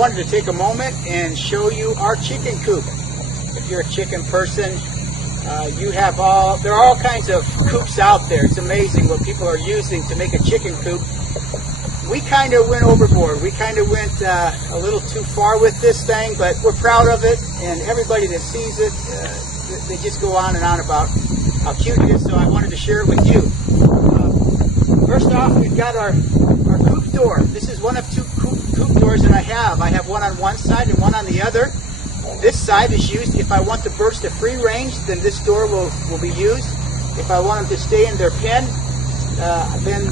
wanted to take a moment and show you our chicken coop. If you're a chicken person, there are all kinds of coops out there. It's amazing what people are using to make a chicken coop. We kind of went overboard. We kind of went a little too far with this thing, but we're proud of it, and everybody that sees it, they just go on and on about how cute it is, so I wanted to share it with you. First off, we've got our coop door. This is one of two coop doors that I have. I have one on one side and one on the other. This side is used if I want to burst a free range, then this door will be used. If I want them to stay in their pen, then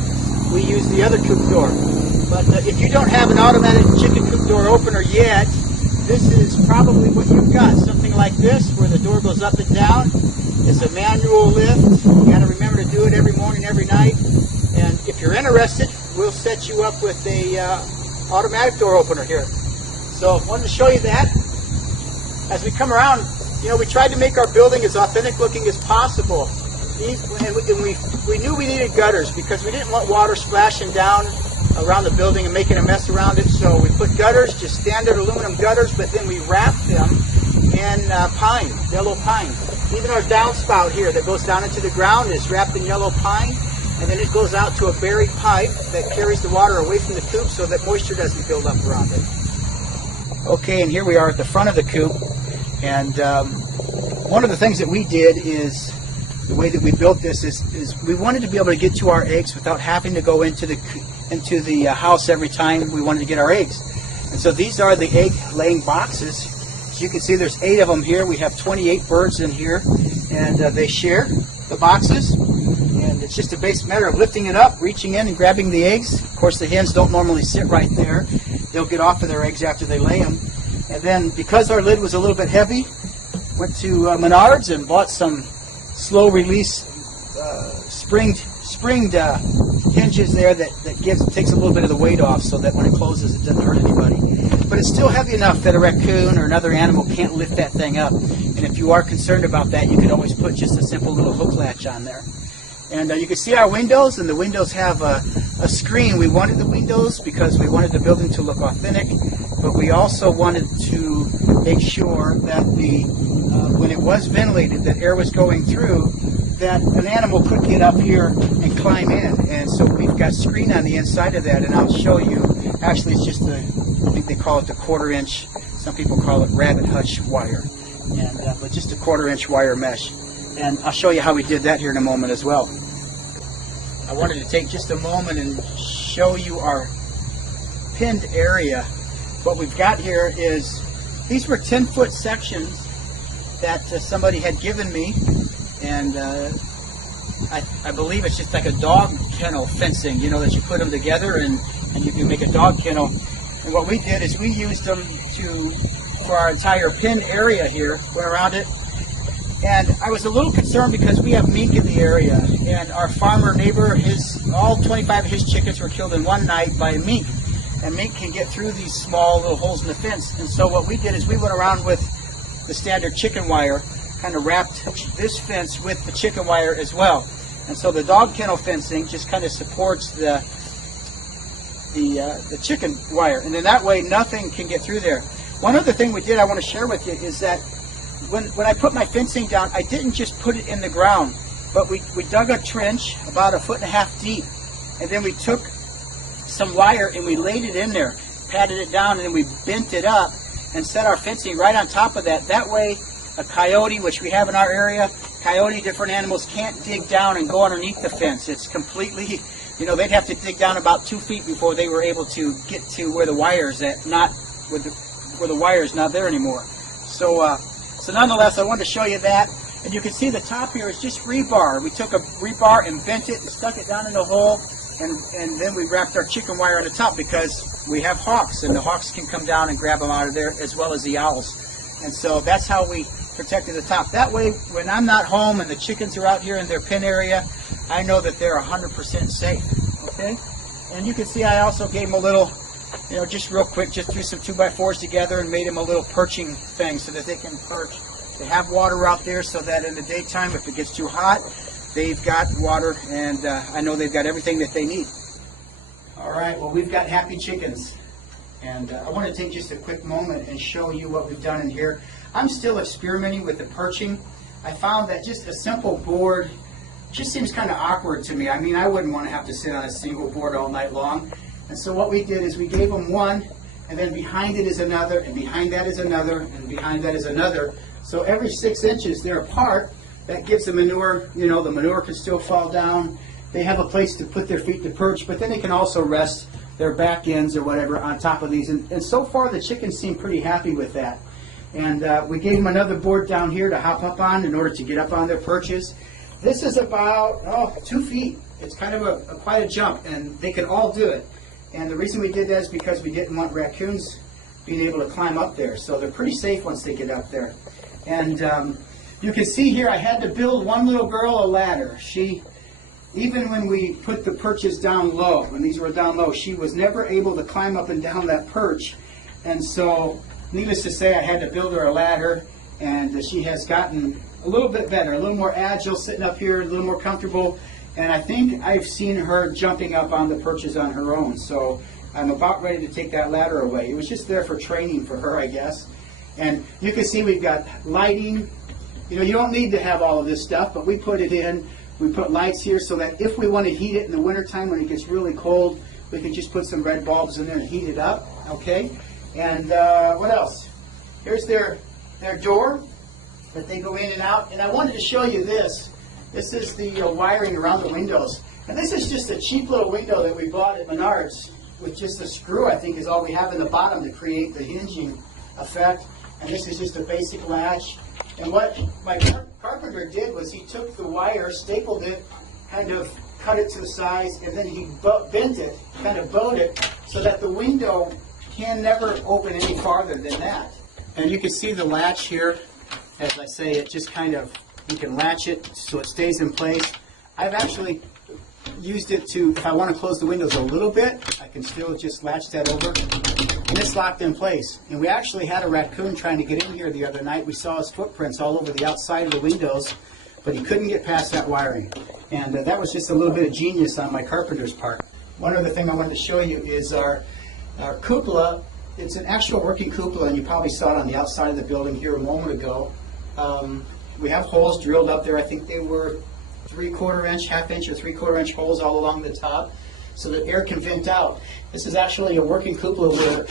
we use the other coop door. But if you don't have an automatic chicken coop door opener yet, this is probably what you've got. Something like this, where the door goes up and down. It's a manual lift. You got to remember to do it every morning, every night. And if you're interested, we'll set you up with a automatic door opener here. So I wanted to show you that. As we come around, we tried to make our building as authentic looking as possible. And we knew we needed gutters because we didn't want water splashing down around the building and making a mess around it. So we put gutters, just standard aluminum gutters, but then we wrapped them in pine, yellow pine. Even our downspout here that goes down into the ground is wrapped in yellow pine, and then it goes out to a buried pipe that carries the water away from the coop so that moisture doesn't build up around it. Okay, and here we are at the front of the coop, and one of the things that we did is, the way that we built this is we wanted to be able to get to our eggs without having to go into the house every time we wanted to get our eggs. And so these are the egg laying boxes. As you can see, there's 8 of them here. We have 28 birds in here, and they share the boxes. And it's just a basic matter of lifting it up, reaching in and grabbing the eggs. Of course, the hens don't normally sit right there. They'll get off of their eggs after they lay them. And then, because our lid was a little bit heavy, went to Menards and bought some slow release springed hinges there that takes a little bit of the weight off, so that when it closes it doesn't hurt anybody. But it's still heavy enough that a raccoon or another animal can't lift that thing up. And if you are concerned about that, you can always put just a simple little hook latch on there. And you can see our windows, and the windows have a screen. We wanted the windows because we wanted the building to look authentic, but we also wanted to make sure that when it was ventilated, that air was going through, that an animal could get up here and climb in. And so we've got screen on the inside of that, and I'll show you. Actually, it's just I think they call it the 1/4 inch. Some people call it rabbit hutch wire, but just a 1/4 inch wire mesh. And I'll show you how we did that here in a moment as well. I wanted to take just a moment and show you our pinned area. What we've got here is, these were 10-foot sections that somebody had given me, and I believe it's just like a dog kennel fencing, that you put them together and you can make a dog kennel. And what we did is we used them for our entire pin area here, went around it. And I was a little concerned because we have mink in the area, and our farmer neighbor, all 25 of his chickens were killed in one night by a mink. And mink can get through these small little holes in the fence. And so what we did is we went around with the standard chicken wire, kind of wrapped this fence with the chicken wire as well. And so the dog kennel fencing just kind of supports the chicken wire. And then that way nothing can get through there. One other thing we did I want to share with you is that when I put my fencing down, I didn't just put it in the ground, but we dug a trench about 1.5 feet deep, and then we took some wire and we laid it in there, patted it down, and then we bent it up and set our fencing right on top of that. That way a coyote, which we have in our area, different animals can't dig down and go underneath the fence. It's completely, they'd have to dig down about 2 feet before they were able to get to where the wire's at, where the wire's not there anymore. So nonetheless, I wanted to show you that. And you can see the top here is just rebar. We took a rebar and bent it and stuck it down in the hole, and then we wrapped our chicken wire on the top because we have hawks, and the hawks can come down and grab them out of there, as well as the owls. And so that's how we protected the top. That way, when I'm not home and the chickens are out here in their pen area, I know that they're 100% safe. Okay? And you can see I also gave them a little, just real quick, just threw some 2x4s together and made them a little perching thing so that they can perch. They have water out there so that in the daytime, if it gets too hot, they've got water, and I know they've got everything that they need. All right, well, we've got happy chickens. And I want to take just a quick moment and show you what we've done in here. I'm still experimenting with the perching. I found that just a simple board just seems kind of awkward to me. I mean, I wouldn't want to have to sit on a single board all night long. And so what we did is we gave them one, and then behind it is another, and behind that is another, and behind that is another. So every 6 inches they're apart. That gives the manure, you know, the manure can still fall down. They have a place to put their feet to perch, but then they can also rest their back ends or whatever on top of these. And so far the chickens seem pretty happy with that. And we gave them another board down here to hop up on in order to get up on their perches. This is about 2 feet. It's kind of quite a jump, and they can all do it. And the reason we did that is because we didn't want raccoons being able to climb up there. So they're pretty safe once they get up there. And you can see here I had to build one little girl a ladder. Even when we put the perches down low, when these were down low, she was never able to climb up and down that perch. And so, needless to say, I had to build her a ladder, and she has gotten a little bit better, a little more agile sitting up here, a little more comfortable. And I think I've seen her jumping up on the perches on her own. So I'm about ready to take that ladder away. It was just there for training for her, I guess. And you can see we've got lighting. You know, you don't need to have all of this stuff, but we put it in. We put lights here so that if we want to heat it in the wintertime when it gets really cold, we can just put some red bulbs in there and heat it up, okay? And what else? Here's their door that they go in and out. And I wanted to show you this. This is the wiring around the windows. And this is just a cheap little window that we bought at Menards with just a screw, I think, is all we have in the bottom to create the hinging effect. And this is just a basic latch. And what my carpenter did was he took the wire, stapled it, kind of cut it to the size, and then he bent it, kind of bowed it, so that the window can never open any farther than that. And you can see the latch here. As I say, it just kind of, you can latch it so it stays in place. I've actually used it to, if I want to close the windows a little bit, I can still just latch that over. And it's locked in place. And we actually had a raccoon trying to get in here the other night. We saw his footprints all over the outside of the windows, but he couldn't get past that wiring. And that was just a little bit of genius on my carpenter's part. One other thing I wanted to show you is our cupola. It's an actual working cupola, and you probably saw it on the outside of the building here a moment ago. We have holes drilled up there. I think they were 3/4 inch, half-inch or 3/4 inch holes all along the top so that air can vent out. This is actually a working cupola where